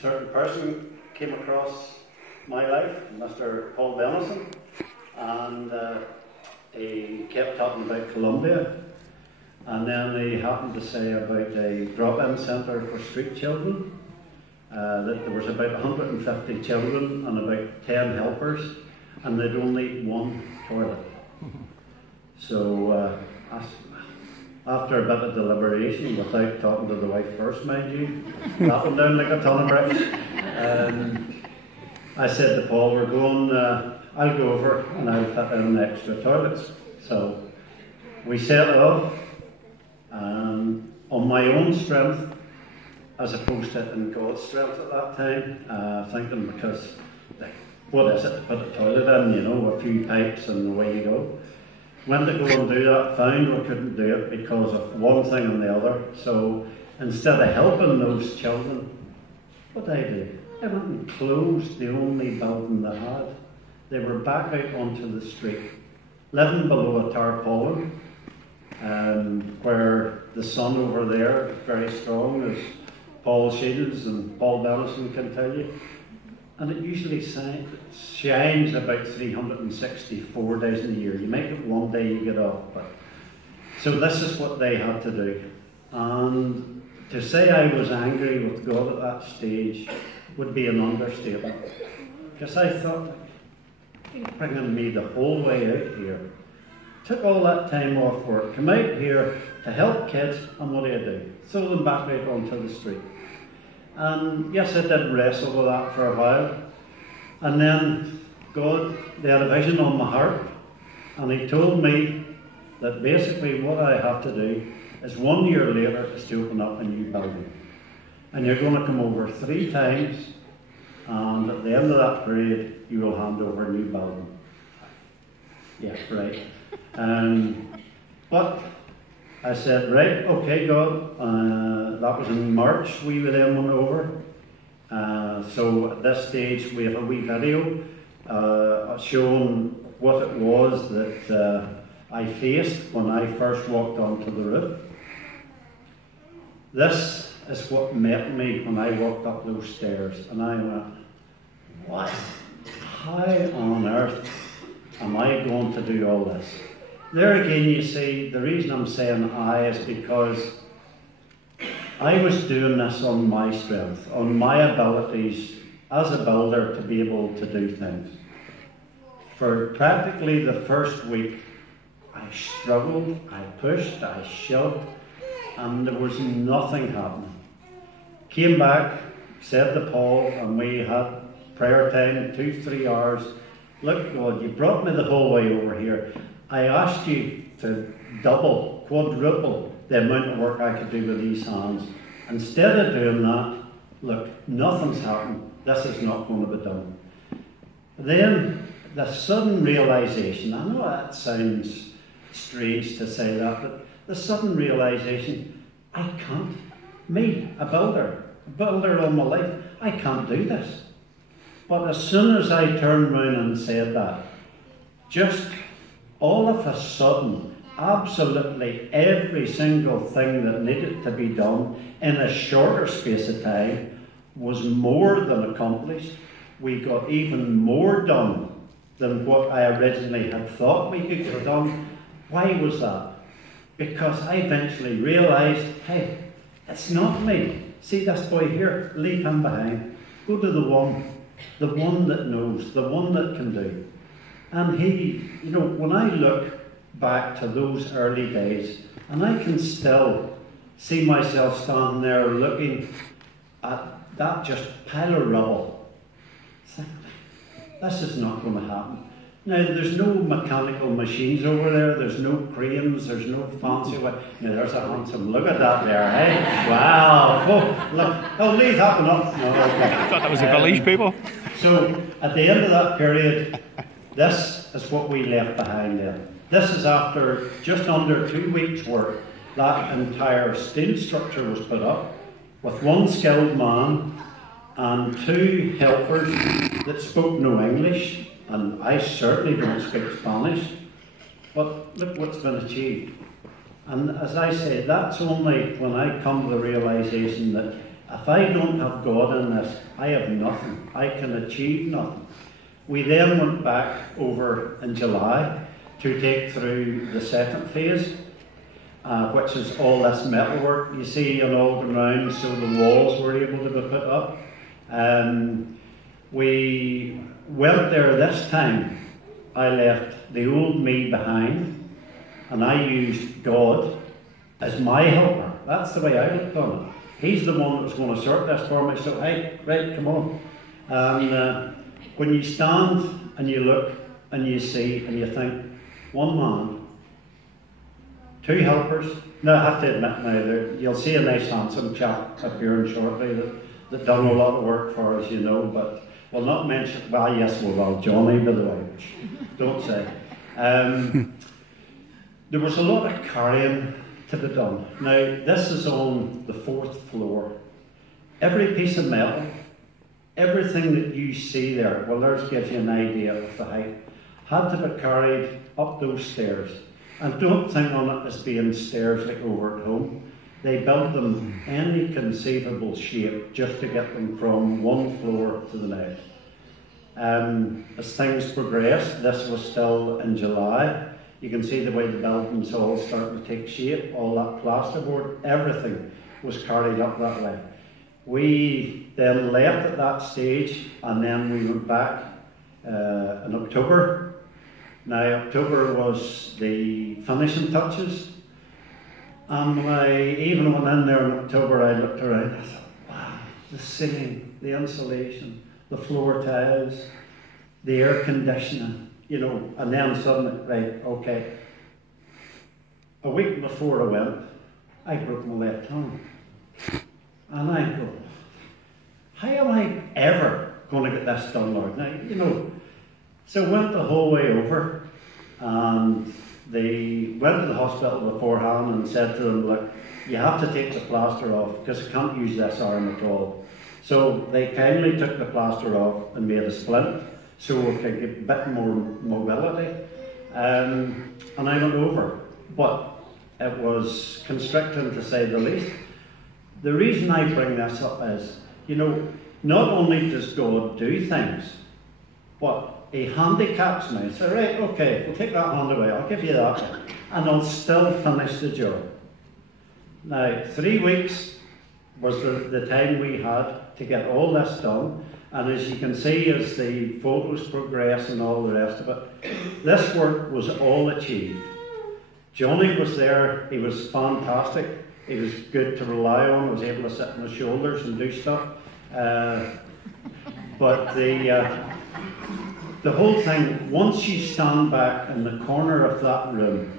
certain person came across my life, Mr. Paul Benison, and he kept talking about Columbia, and then he happened to say about a drop-in centre for street children, that there was about 150 children and about 10 helpers, and they'd only one toilet. So after a bit of deliberation, without talking to the wife first, mind you, that went down like a ton of bricks. I said to Paul, we're going, I'll go over and I'll fit in extra toilets. So we set off on my own strength, as opposed to in God's strength at that time, thinking because, like, what is it to put a toilet in, you know, a few pipes and away you go. Went to go and do that, found we couldn't do it because of one thing and the other. So instead of helping those children, what did I do? I went and closed the only building they had. They were back out onto the street, living below a tarpaulin, where the sun over there is very strong, as Paul Shields and Paul Benison can tell you. And it usually shines about 364 days in the year. You make it one day, you get off. So this is what they had to do. And to say I was angry with God at that stage would be an understatement. Because I thought, he's bringing me the whole way out here. Took all that time off work, come out here to help kids, and what do? Throw them back out onto the street. And yes, I did wrestle with that for a while. And then God, they had a vision on my heart, and he told me that basically what I have to do is 1 year later is to open up a new building. And you're going to come over 3 times, and at the end of that period, you will hand over a new building. Yeah, right. But I said, right, okay, God. That was in March, we then went over. So at this stage, we have a wee video showing what it was that I faced when I first walked onto the roof. This is what met me when I walked up those stairs, and I went, what? How on earth am I going to do all this? There again, you see, the reason I'm saying I is because I was doing this on my strength, on my abilities as a builder to be able to do things. For practically the first week, I struggled, I pushed, I shoved, and there was nothing happening. Came back, said to Paul, and we had prayer time, 2-3 hours. Look, God, you brought me the whole way over here. I asked you to double, quadruple the amount of work I could do with these hands. Instead of doing that, look, nothing's happened. This is not going to be done. Then the sudden realization, I know that sounds strange to say that, but the sudden realization, I can't. Me, a builder all my life, I can't do this. But as soon as I turned round and said that, just all of a sudden, absolutely every single thing that needed to be done in a shorter space of time was more than accomplished. We got even more done than what I originally had thought we could get done. Why was that? Because I eventually realised, hey, it's not me. See this boy here? Leave him behind. Go to the one that knows, the one that can do. And he, you know, when I look back to those early days, and I can still see myself standing there looking at that just pile of rubble. This is not going to happen. Now, there's no mechanical machines over there, there's no cranes, there's no fancy way. Now, there's a handsome look at that there, eh? Wow! Oh, look, oh, leave that one up. No, okay. I thought that was the village people. So, at the end of that period, this is what we left behind then. This is after just under 2 weeks' work. That entire steel structure was put up with one skilled man and 2 helpers that spoke no English, and I certainly don't speak Spanish. But look what's been achieved. And as I say, that's only when I come to the realisation that if I don't have God in this, I have nothing. I can achieve nothing. We then went back over in July to take through the second phase, which is all this metalwork you see on all the ground, so the walls were able to be put up. We went there this time. I left the old me behind, and I used God as my helper. That's the way I looked on it. He's the one that's going to sort this for me, so hey, right, come on. And when you stand and you look and you see and you think, one man, two helpers. Now I have to admit now, you'll see a nice handsome chap appearing shortly that done a lot of work for us, you know, but we'll not mention, well yes we will, Johnny by the way, which don't say. There was a lot of carrying to be done. Now this is on the 4th floor. Every piece of metal, everything that you see there, well there's gives you an idea of the height, had to be carried up those stairs. And don't think on it as being stairs like over at home. They built them any conceivable shape just to get them from one floor to the next. As things progressed, this was still in July, you can see the way the building's all starting to take shape, all that plasterboard, everything was carried up that way. We then left at that stage and then we went back in October. Now October was the finishing touches, and when I even went in there in October, I looked around, I thought, wow, the ceiling, the insulation, the floor tiles, the air conditioning, you know, and then suddenly, right, okay. A week before I went, I broke my left hand. And I go, how am I ever going to get this done, Lord? Now, you know, so went the whole way over, and they went to the hospital beforehand and said to them, look, you have to take the plaster off because I can't use this arm at all. So they kindly took the plaster off and made a splint so we could get a bit more mobility. And I went over, but it was constricting to say the least. The reason I bring this up is, you know, not only does God do things, but He handicaps me. So, right, okay, we'll take that hand away, I'll give you that, and I'll still finish the job. Now, 3 weeks was the time we had to get all this done, and as you can see, as the photos progress and all the rest of it, this work was all achieved. Johnny was there, he was fantastic, he was good to rely on, was able to sit on his shoulders and do stuff. But the whole thing, once you stand back in the corner of that room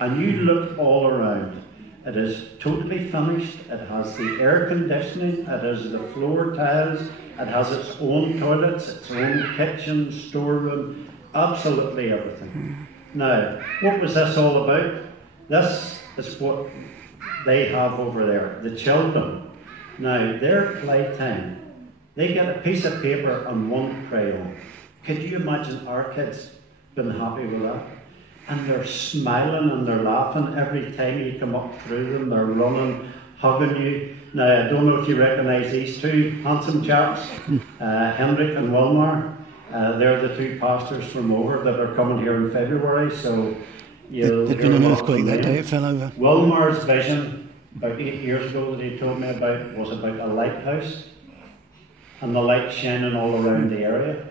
and you look all around, it is totally finished. It has the air conditioning, it has the floor tiles, it has its own toilets, its own kitchen, storeroom, absolutely everything. Now, what was this all about? This is what they have over there, the children. Now, their playtime, they get a piece of paper and one crayon. Could you imagine our kids being happy with that? And they're smiling and they're laughing every time you come up through them. They're running, hugging you. Now, I don't know if you recognise these two handsome chaps, Hendrik and Wilmar. They're the two pastors from over that are coming here in February. So there'd been an earthquake that day, it fell over. Wilmar's vision, about 8 years ago that he told me about, was about a lighthouse and the light shining all around the area.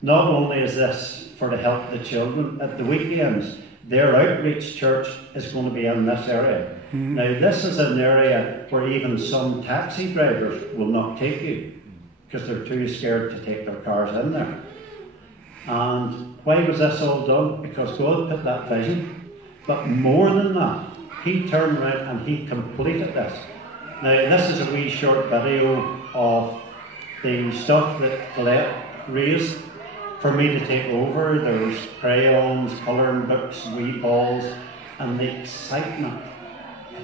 Not only is this for to help the children, at the weekends, their outreach church is going to be in this area. Mm-hmm. Now, this is an area where even some taxi drivers will not take you because they're too scared to take their cars in there. And why was this all done? Because God put that vision. But more than that, He turned around and He completed this. Now, this is a wee short video of the stuff that Colette raised for me to take over. There's crayons, colouring books, wee balls, and the excitement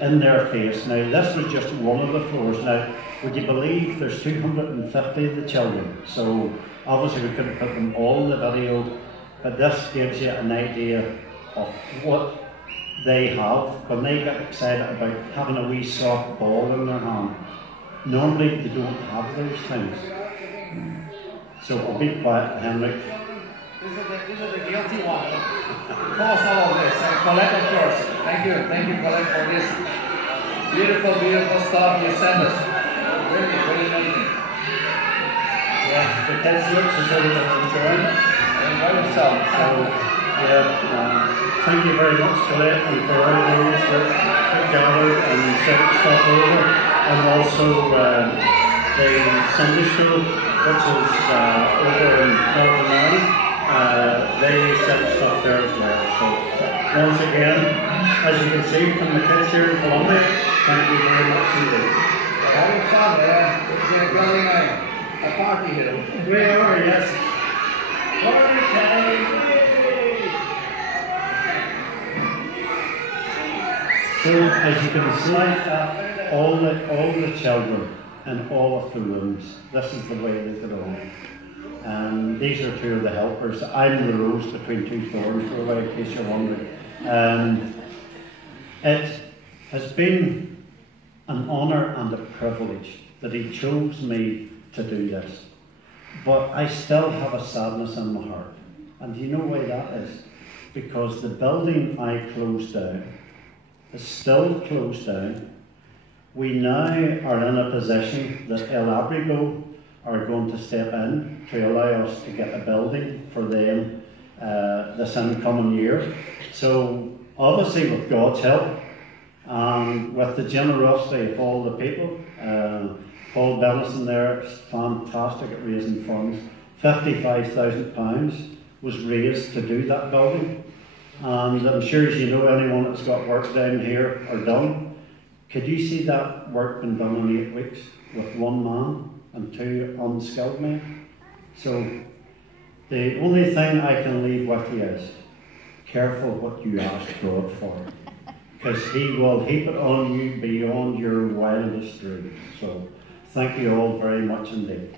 in their face. Now, this was just one of the floors. Now, would you believe there's 250 of the children? So, obviously we couldn't put them all in the video, but this gives you an idea of what they have when they get excited about having a wee soft ball in their hand. Normally they don't have those things. So we'll be quiet, Henrik. This is the guilty one. Cause all of this. And Colette, of course. Thank you, Colette, for this beautiful, beautiful stuff you sent us. Really, really amazing. Yeah, the kids look as though they're enjoying it. Enjoy yourself. So, yeah, thank you very much, Colette, and for all those that gathered and sent stuff over. And also the Sunday school, which is over in Northern Ireland. They sent stuff there as well. So once again, as you can see from the kids here in Colombia, thank you very much indeed. Having fun there. We're building a party here. We are, yes. Party time! So as you can see, all the children in all of the rooms, this is the way they get on. These are two of the helpers. I'm the rose between two thorns, in case you're wondering. It has been an honour and a privilege that he chose me to do this. But I still have a sadness in my heart. And do you know why that is? Because the building I closed down is still closed down. We now are in a position that El Abrigo are going to step in to allow us to get a building for them this incoming year. So obviously with God's help and with the generosity of all the people, Paul Bennison there is fantastic at raising funds. £55,000 was raised to do that building. And I'm sure as you know, anyone that's got work down here or done, could you see that work been done in 8 weeks with one man and two unskilled men? So the only thing I can leave with you is careful what you ask God for, because he will heap it on you beyond your wildest dreams. So thank you all very much indeed.